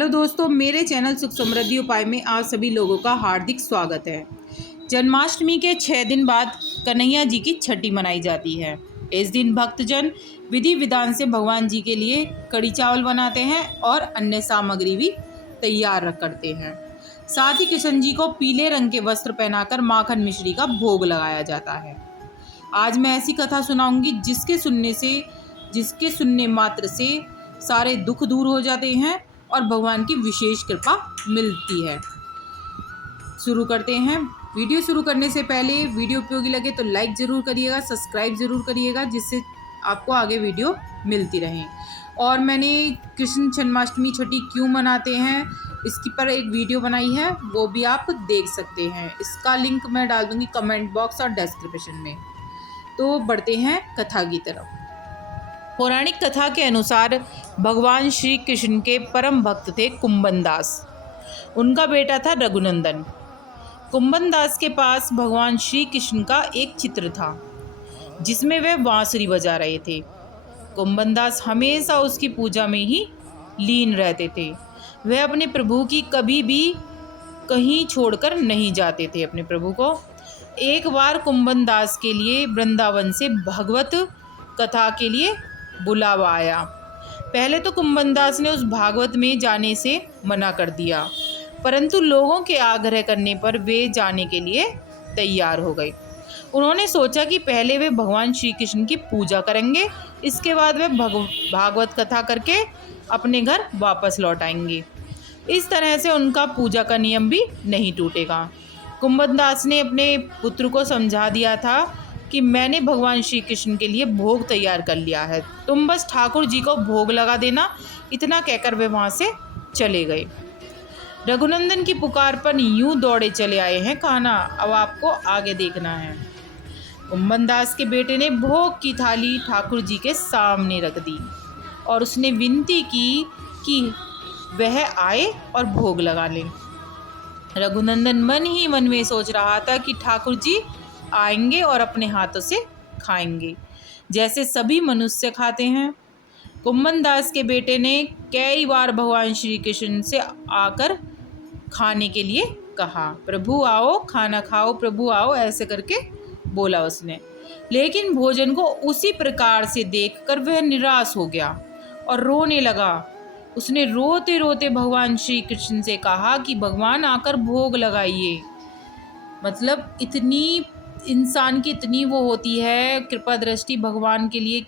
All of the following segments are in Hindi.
हेलो दोस्तों, मेरे चैनल सुख समृद्धि उपाय में आप सभी लोगों का हार्दिक स्वागत है। जन्माष्टमी के 6 दिन बाद कन्हैया जी की छठी मनाई जाती है। इस दिन भक्तजन विधि विधान से भगवान जी के लिए कड़ी चावल बनाते हैं और अन्य सामग्री भी तैयार करते हैं। साथ ही कृष्ण जी को पीले रंग के वस्त्र पहनाकर माखन मिश्री का भोग लगाया जाता है। आज मैं ऐसी कथा सुनाऊंगी जिसके सुनने मात्र से सारे दुख दूर हो जाते हैं और भगवान की विशेष कृपा मिलती है। शुरू करते हैं। वीडियो शुरू करने से पहले वीडियो उपयोगी लगे तो लाइक ज़रूर करिएगा, सब्सक्राइब ज़रूर करिएगा, जिससे आपको आगे वीडियो मिलती रहे। और मैंने कृष्ण जन्माष्टमी छठी क्यों मनाते हैं इसकी पर एक वीडियो बनाई है, वो भी आप देख सकते हैं। इसका लिंक मैं डाल दूँगी कमेंट बॉक्स और डिस्क्रिप्शन में। तो बढ़ते हैं कथा की तरफ। पौराणिक कथा के अनुसार भगवान श्री कृष्ण के परम भक्त थे कुंभन दास। उनका बेटा था रघुनंदन। कुंभन दास के पास भगवान श्री कृष्ण का एक चित्र था जिसमें वे बांसुरी बजा रहे थे। कुंभन दास हमेशा उसकी पूजा में ही लीन रहते थे। वह अपने प्रभु की कभी भी कहीं छोड़कर नहीं जाते थे अपने प्रभु को। एक बार कुंभन दास के लिए वृंदावन से भगवत कथा के लिए बुलावा आया। पहले तो कुंभन दास ने उस भागवत में जाने से मना कर दिया, परंतु लोगों के आग्रह करने पर वे जाने के लिए तैयार हो गए। उन्होंने सोचा कि पहले वे भगवान श्री कृष्ण की पूजा करेंगे, इसके बाद वे भागवत कथा करके अपने घर वापस लौट आएंगे। इस तरह से उनका पूजा का नियम भी नहीं टूटेगा। कुंभन दास ने अपने पुत्र को समझा दिया था कि मैंने भगवान श्री कृष्ण के लिए भोग तैयार कर लिया है, तुम बस ठाकुर जी को भोग लगा देना। इतना कहकर वे वहाँ से चले गए। रघुनंदन की पुकार पर यूं दौड़े चले आए हैं खाना, अब आपको आगे देखना है। कुंभन दास के बेटे ने भोग की थाली ठाकुर जी के सामने रख दी और उसने विनती की कि वह आए और भोग लगा लें। रघुनंदन मन ही मन में सोच रहा था कि ठाकुर जी आएंगे और अपने हाथों से खाएंगे जैसे सभी मनुष्य खाते हैं। कुंभन दास के बेटे ने कई बार भगवान श्री कृष्ण से आकर खाने के लिए कहा, प्रभु आओ खाना खाओ, प्रभु आओ, ऐसे करके बोला उसने। लेकिन भोजन को उसी प्रकार से देखकर वह निराश हो गया और रोने लगा। उसने रोते रोते भगवान श्री कृष्ण से कहा कि भगवान आकर भोग लगाइए। मतलब इतनी इंसान की इतनी वो होती है कृपा दृष्टि भगवान के लिए,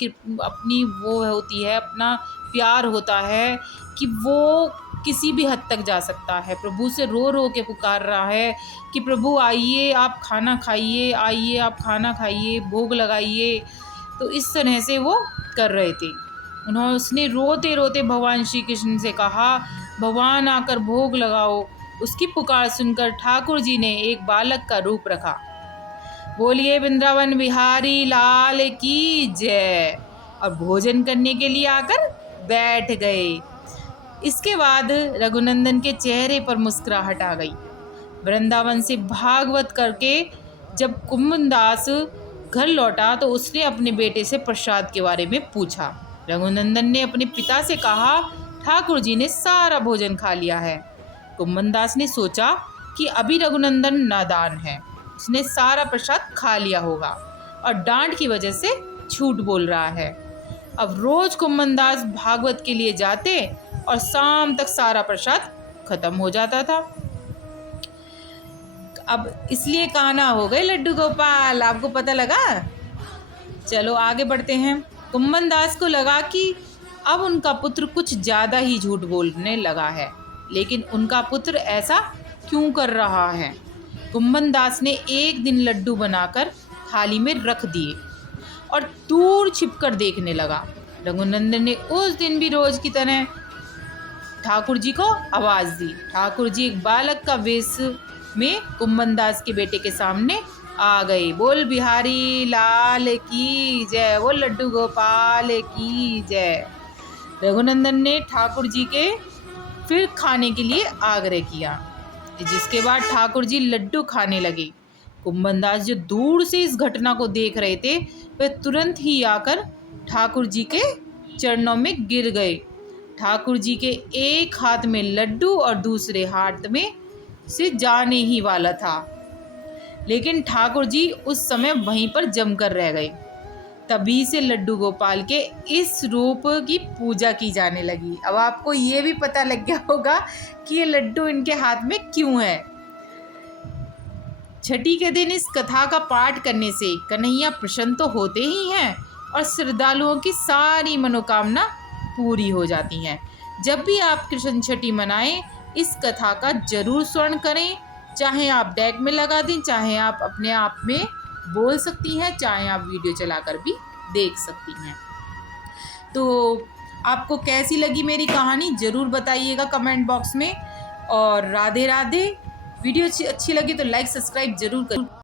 अपनी वो होती है, अपना प्यार होता है कि वो किसी भी हद तक जा सकता है। प्रभु से रो रो के पुकार रहा है कि प्रभु आइए, आप खाना खाइए, आइए आप खाना खाइए, भोग लगाइए। तो इस तरह से वो कर रहे थे। उसने रोते रोते भगवान श्री कृष्ण से कहा, भगवान आकर भोग लगाओ। उसकी पुकार सुनकर ठाकुर जी ने एक बालक का रूप रखा। बोलिए वृंदावन बिहारी लाल की जय, और भोजन करने के लिए आकर बैठ गए। इसके बाद रघुनंदन के चेहरे पर मुस्कुराहट आ गई। वृंदावन से भागवत करके जब कुंभन दास घर लौटा तो उसने अपने बेटे से प्रसाद के बारे में पूछा। रघुनंदन ने अपने पिता से कहा, ठाकुर जी ने सारा भोजन खा लिया है। कुंभन दास ने सोचा कि अभी रघुनंदन नादान है, उसने सारा प्रसाद खा लिया होगा और डांट की वजह से झूठ बोल रहा है। अब रोज कुंभन दास भागवत के लिए जाते और शाम तक सारा प्रसाद खत्म हो जाता था। अब इसलिए कान्हा हो गए लड्डू गोपाल। आपको पता लगा? चलो आगे बढ़ते हैं। कुंभन दास को लगा कि अब उनका पुत्र कुछ ज़्यादा ही झूठ बोलने लगा है, लेकिन उनका पुत्र ऐसा क्यों कर रहा है। कुंभन दास ने एक दिन लड्डू बनाकर थाली में रख दिए और दूर छिपकर देखने लगा। रघुनंदन ने उस दिन भी रोज की तरह ठाकुर जी को आवाज़ दी। ठाकुर जी एक बालक का वेश में कुंभन दास के बेटे के सामने आ गए। बोल बिहारी लाल की जय, बोल लड्डू गोपाल की जय। रघुनंदन ने ठाकुर जी के फिर खाने के लिए आग्रह किया, जिसके बाद ठाकुर जी लड्डू खाने लगे। कुंभन दास जो दूर से इस घटना को देख रहे थे, वे तुरंत ही आकर ठाकुर जी के चरणों में गिर गए। ठाकुर जी के एक हाथ में लड्डू और दूसरे हाथ में से जाने ही वाला था, लेकिन ठाकुर जी उस समय वहीं पर जमकर रह गए। तभी से लड्डू गोपाल के इस रूप की पूजा की जाने लगी। अब आपको ये भी पता लग गया होगा कि ये लड्डू इनके हाथ में क्यों है। छठी के दिन इस कथा का पाठ करने से कन्हैया प्रसन्न तो होते ही हैं और श्रद्धालुओं की सारी मनोकामना पूरी हो जाती हैं। जब भी आप कृष्ण छठी मनाएं, इस कथा का जरूर स्मरण करें। चाहे आप डेक में लगा दें, चाहे आप अपने आप में बोल सकती हैं, चाहे आप वीडियो चलाकर भी देख सकती हैं। तो आपको कैसी लगी मेरी कहानी ज़रूर बताइएगा कमेंट बॉक्स में। और राधे राधे। वीडियो अच्छी लगी तो लाइक सब्सक्राइब जरूर करें।